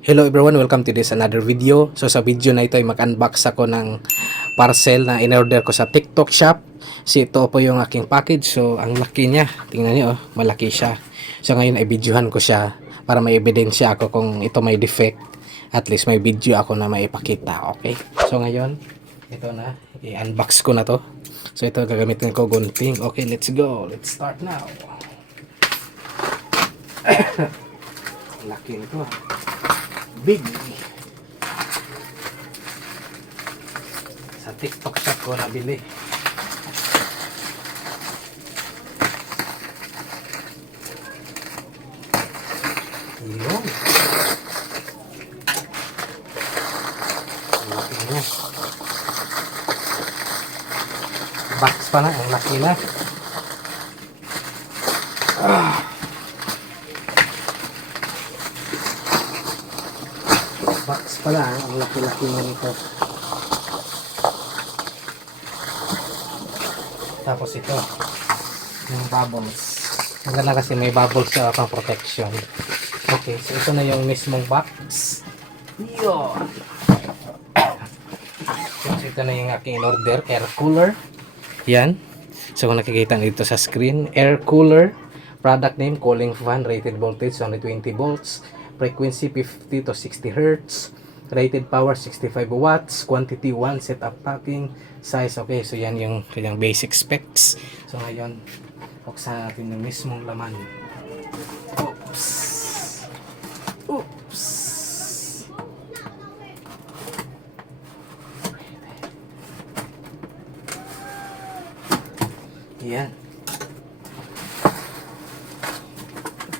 Hello everyone, welcome to this another video. So sa video na ito ay mag-unbox ako ng parcel na in-order ko sa TikTok shop. So ito po yung aking package. So ang laki niya. Tingnan niyo, malaki siya. So ngayon ay videohan ko siya para may ebidensya ako kung ito may defect. At least may video ako na maipakita. Okay? So ngayon, ito na. I-unbox ko na to. So ito gagamitin ko gunting. Okay, let's go. Let's start now. Laki nito. Big. Sa TikTok shop ko nabili. Yun. Laki niya. Box pa na. Ang laki na. Box pala, ang laki-laki na nito. Tapos ito, yung bubbles. Ang ganda kasi may bubbles sa pang protection. Okay, so ito na yung mismong box. Yun. So ito na yung aking in-order, air cooler. Yan. So kung nakikita dito sa screen, air cooler. Product name, cooling fan, rated voltage 120 volts. Frequency 50 to 60 Hz, rated power 65 watts, quantity 1, setup packing, size. Okay, so yan yung kanyang basic specs. So ngayon, buksan natin yung mismong laman. Oops. Oops. Yan.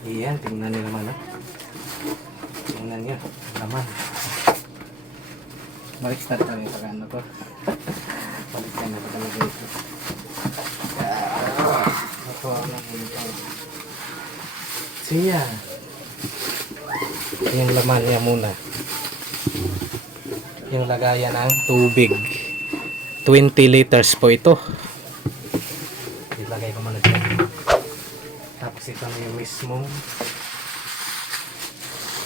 Yan, tingnan nyo naman, ha? Tingnan nyo, laman. Baliktad tayo pag ano ko. Baliktad na talaga ito. Ito ang ito. Siya. Yung laman niya muna. Yung lagayan ng tubig. 20 liters po ito. Ilagay ko muna dyan. Tapos ito na yung mismong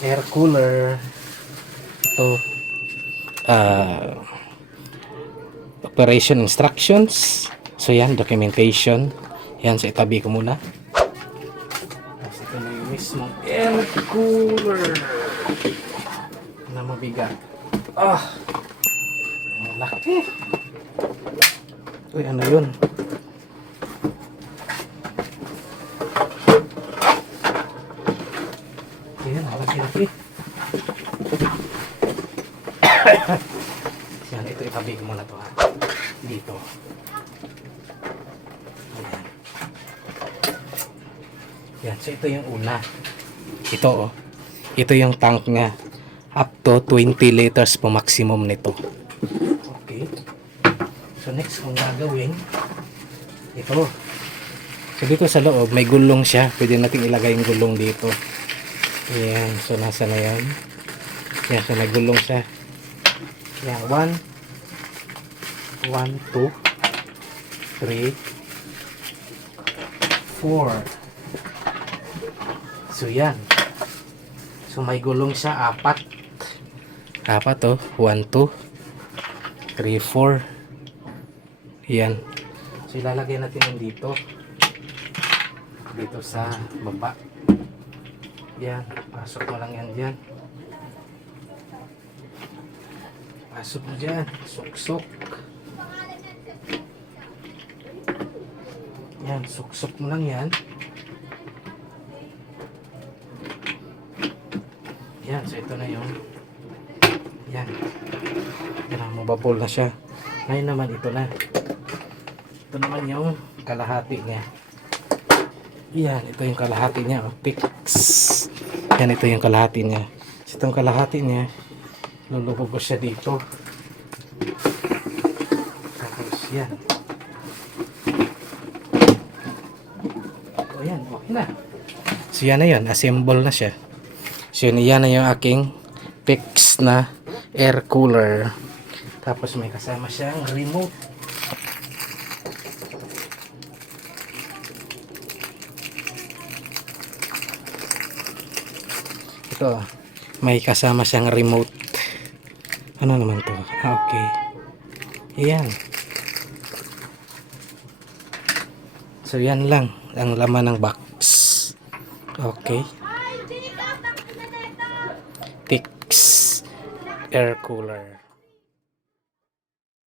air cooler. Ito operation instructions. So yan, documentation. Yan, so itabi ko muna. Tapos ito na yung mismong air cooler na mabigat. Ang laki. Uy, ano yun? Ayan, laki-laki. Yan, ito itabi ko muna to, ha. Dito. Ayan. Yan, so ito yung una. Ito, oh. Ito yung tank niya. Up to 20 liters po maximum nito. Okay. So next kung gagawin, ito. So dito sa loob, may gulong siya. Pwede natin ilagay yung gulong dito. Ayan, so nasa na yan. Yan, so nagulong siya. Yan, 1, 2, 3, 4. So yan. So may gulong siya, 4. 4 to, 1, 2, 3, 4. Yan. So ilalagay natin yan dito. Dito sa baba. Yan, pasok mo lang yan dyan. Pasok mo dyan, suksok. Yan, suksok mo lang yan. Yan, so ito na yung yan. Yan, mababol na siya. Ngayon naman ito na. Ito naman yung kalahati niya. Yan, ito yung kalahati niya. Fix. Yan, ito yung kalahati niya. So, itong kalahati niya, lulubog ko siya dito. Tapos yan. O yan, okay na. So yan na yun, assemble na siya. So yan na yung aking fix na air cooler. Tapos may kasama siyang remote. Ito, May kasama siyang remote. Ano naman to? Okay. Ayan. So yan lang ang laman ng box. Okay. Tix air cooler.